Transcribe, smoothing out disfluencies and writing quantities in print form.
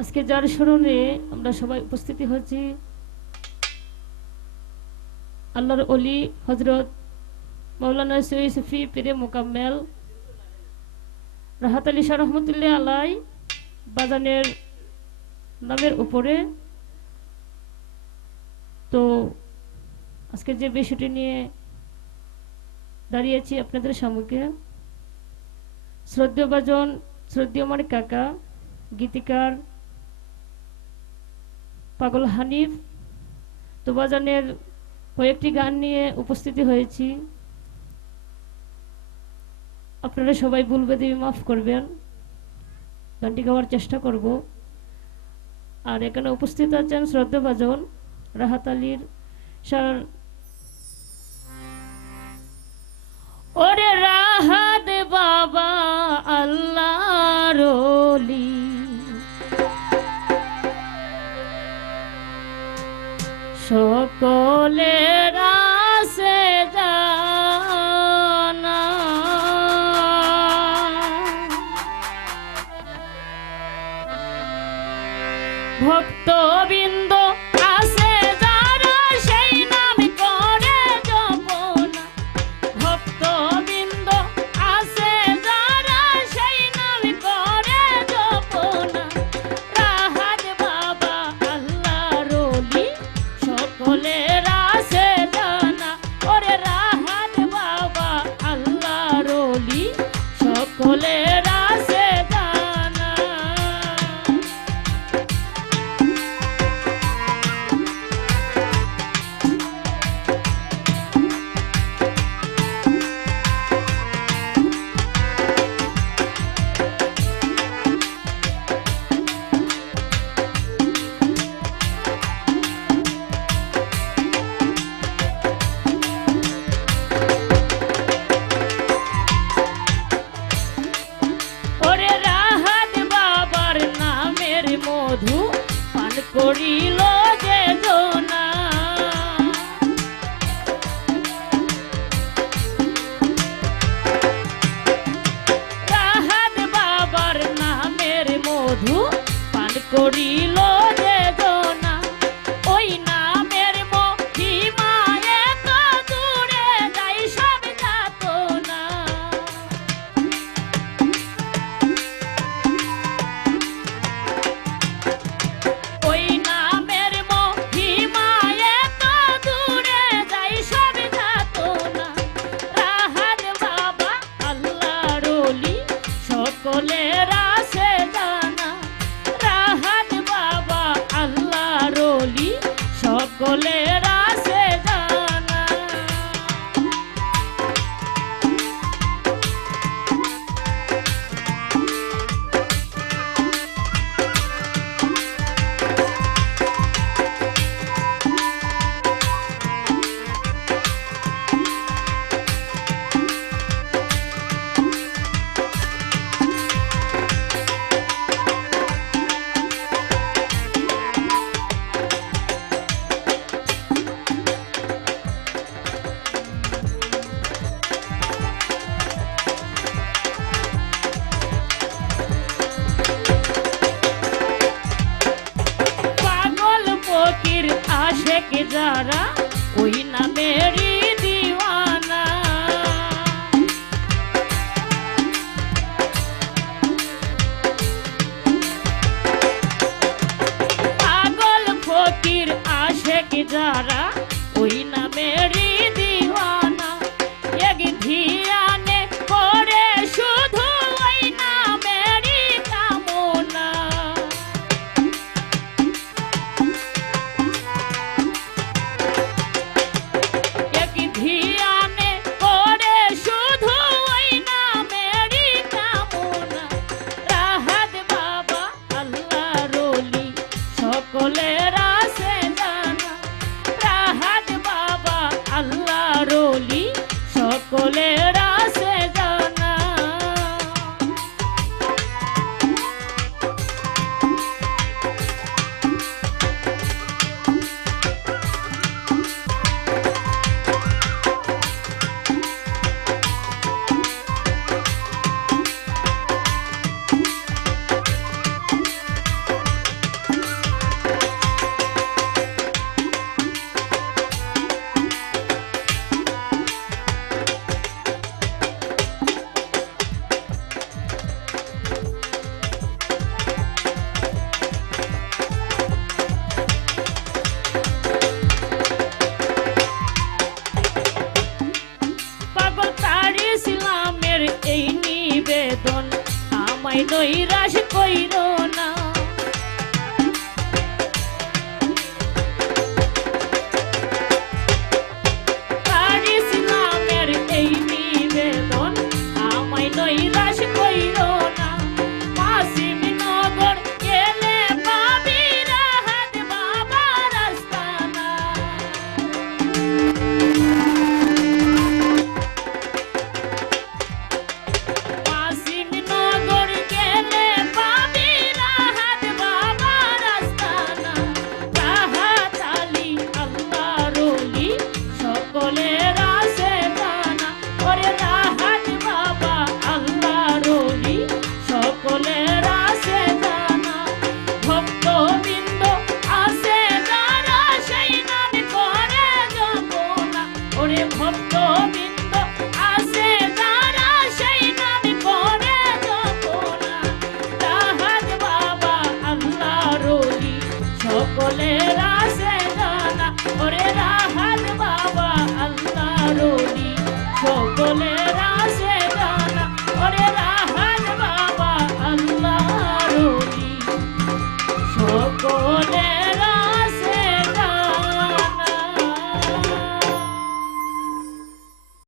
আজকে যার স্মরণে আমরা সবাই উপস্থিতি হয়েছি, আল্লাহর ওলি হজরত মৌলানা সৈয়দ সুফি পীরে মোকাম্মেল রাহাত আলী শাহ রহমতুল্লাহ আলাই বাজানের নামের উপরে। তো আজকে যে বিষয়টি নিয়ে দাঁড়িয়েছি আপনাদের সম্মুখে, শ্রদ্ধেয় বাজন, শ্রদ্ধেয় আমার কাকা গীতিকার পাগল হানিফ তো বাজানের কয়েকটি গান নিয়ে উপস্থিতি হয়েছি। আপনারা সবাই ভুল বেদিবি মাফ করবেন, গানটি গাওয়ার চেষ্টা করব। আর এখানে উপস্থিত আছেন শ্রদ্ধেয় বাজন রাহাত আলীর শাহ। ওরে রাহাত বাবা আল্লাহর ওলি, সকলের আছে জানা, ভক্তবৃন্দ আছে যারা সেই নাম করে জপনা, ভক্তবৃন্দ আছে যারা সেই নাম করে জপনা। রাহাত বাবা আল্লাহর ওলি, সকলের আছে জানা। ওরে রাহাত বাবা আল্লাহর ওলি, সকলের আছে জানা। ওরে রাহাত বাবার নামের মধু পান করিল যে জনা, রাহাত বাবার নামের মধু পান করিল যে জনা। ওই নামের মহিমায় এত দূরে যাই সব যাতনা। ওই নামের মহিমায় এত দূরে যাই সব যাতনা। রাহাত বাবা আল্লাহর ওলি, সকলের আছে জানা। রাহাত বাবা আল্লাহর ওলি, সকলের আছে জানা। পাগল ফকির আশেক যারা ওই নামেরই দিওয়ানা, পাগল ফকির আশেক যারা